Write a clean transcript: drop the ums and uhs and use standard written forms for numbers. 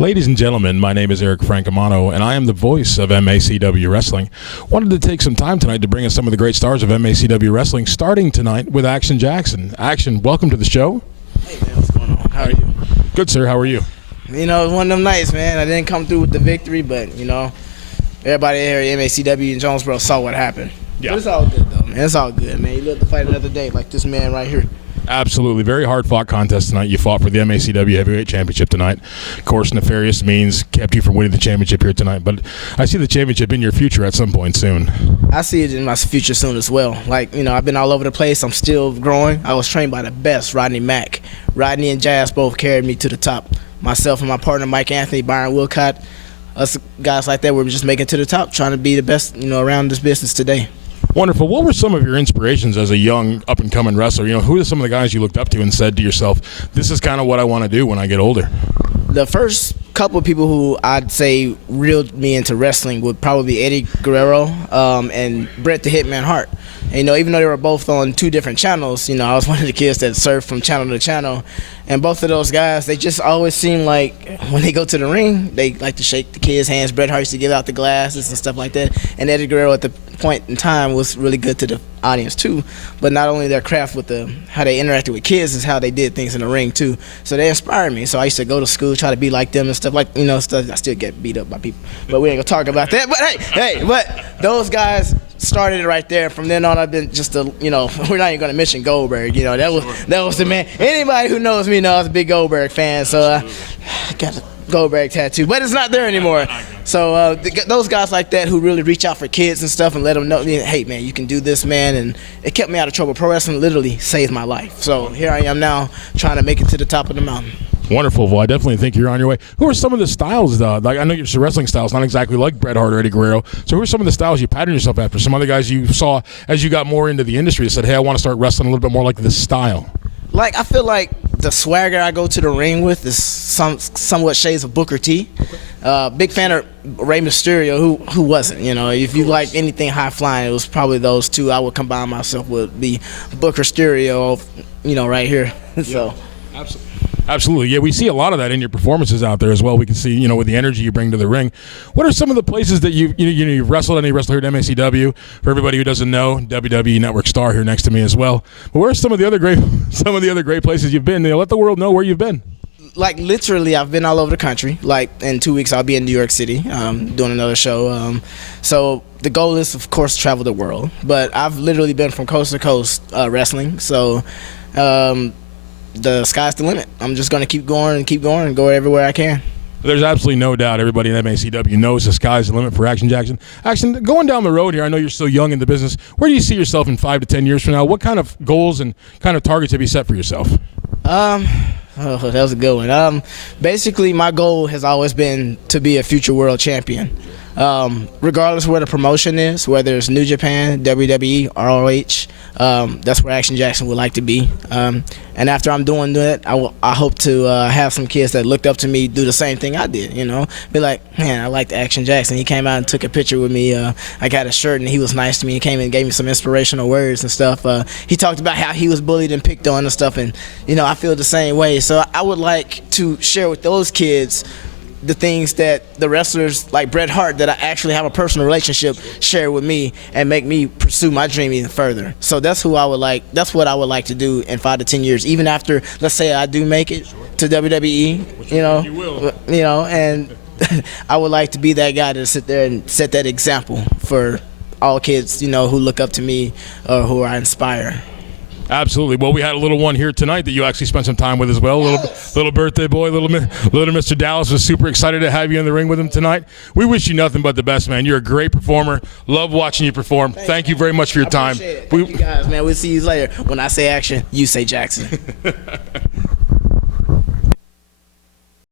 Ladies and gentlemen, my name is Eric Francomano, and I am the voice of MACW Wrestling. Wanted to take some time tonight to bring us some of the great stars of MACW Wrestling, starting tonight with Action Jackson. Action, welcome to the show. Hey, man, what's going on? How are you? Good, sir. How are you? You know, it was one of them nights, man. I didn't come through with the victory, but, you know, everybody here at MACW in Jonesboro saw what happened. Yeah. But it's all good, though, man. It's all good, man. You live to fight another day like this man right here. Absolutely. Very hard-fought contest tonight. You fought for the MACW Heavyweight Championship tonight. Of course, nefarious means kept you from winning the championship here tonight, but I see the championship in your future at some point soon. I see it in my future soon as well. Like, you know, I've been all over the place. I'm still growing. I was trained by the best, Rodney Mack. Rodney and Jazz both carried me to the top. Myself and my partner, Mike Anthony, Byron Wilcott, us guys like that, we're just making it to the top, trying to be the best, you know, around this business today. Wonderful. What were some of your inspirations as a young, up-and-coming wrestler? You know, who are some of the guys you looked up to and said to yourself, this is kind of what I want to do when I get older? The first couple of people who I'd say reeled me into wrestling would probably be Eddie Guerrero and Bret the Hitman Hart. And, you know, even though they were both on two different channels, you know, I was one of the kids that surfed from channel to channel. And both of those guys, they just always seem like when they go to the ring, they like to shake the kids' hands. Bret Hart used to give out the glasses and stuff like that. And Eddie Guerrero at the point in time was really good to the audience too. But not only their craft with how they interacted with kids is how they did things in the ring too. So they inspired me. So I used to go to school, try to be like them and stuff like, you know, stuff. I still get beat up by people, but we ain't gonna talk about that. But hey, but those guys started it right there. From then on, I've been just a, you know, we're not even gonna mention Goldberg. You know, that was the man. Anybody who knows me knows I was a big Goldberg fan. So I got a Goldberg tattoo, but it's not there anymore. So those guys like that who really reach out for kids and stuff and let them know, hey man, you can do this, man. And it kept me out of trouble. Pro wrestling literally saved my life. So here I am now trying to make it to the top of the mountain. Wonderful. Well, I definitely think you're on your way. Who are some of the styles, like I know your wrestling style's not exactly like Bret Hart or Eddie Guerrero. So who are some of the styles you pattern yourself after? Some other guys you saw as you got more into the industry that said, hey, I want to start wrestling a little bit more like this style? Like, I feel like the swagger I go to the ring with is somewhat shades of Booker T. Big fan of Rey Mysterio, who wasn't, you know. If you like anything high flying, it was probably those two I would combine myself with, the Booker Stereo, you know, right here. So. Absolutely. Absolutely. Yeah, we see a lot of that in your performances out there as well. We can see, you know, with the energy you bring to the ring. What are some of the places that you've wrestled? And you wrestled here at MACW. For everybody who doesn't know, WWE Network star here next to me as well. But where are some of the other great places you've been? You know, let the world know where you've been. Like, literally, I've been all over the country. Like, in 2 weeks, I'll be in New York City doing another show. So the goal is, of course, to travel the world. But I've literally been from coast to coast wrestling. So the sky's the limit. I'm just going to keep going and go everywhere I can. There's absolutely no doubt everybody in MACW knows the sky's the limit for Action Jackson. Action, going down the road here, I know you're still young in the business. Where do you see yourself in 5 to 10 years from now? What kind of goals and kind of targets have you set for yourself? Oh, that was a good one. Basically, my goal has always been to be a future world champion. Regardless of where the promotion is, whether it's New Japan, WWE, ROH, that's where Action Jackson would like to be. And after I'm doing that, I hope to have some kids that looked up to me do the same thing I did, you know. Be like, man, I liked Action Jackson. He came out and took a picture with me. I got a shirt and he was nice to me. He came and gave me some inspirational words and stuff. He talked about how he was bullied and picked on and stuff, and, you know, I feel the same way. So I would like to share with those kids the things that the wrestlers like Bret Hart that I actually have a personal relationship share with me and make me pursue my dream even further. So that's what I would like to do in 5 to 10 years, even after, let's say I do make it to WWE, you know, and I would like to be that guy to sit there and set that example for all kids, you know, who look up to me or who I inspire. Absolutely. Well, we had a little one here tonight that you actually spent some time with as well. Little birthday boy, little Mr. Dallas was super excited to have you in the ring with him tonight. We wish you nothing but the best, man. You're a great performer. Love watching you perform. Thank you very much for your time. Thank you guys, man. We'll see you later. When I say Action, you say Jackson.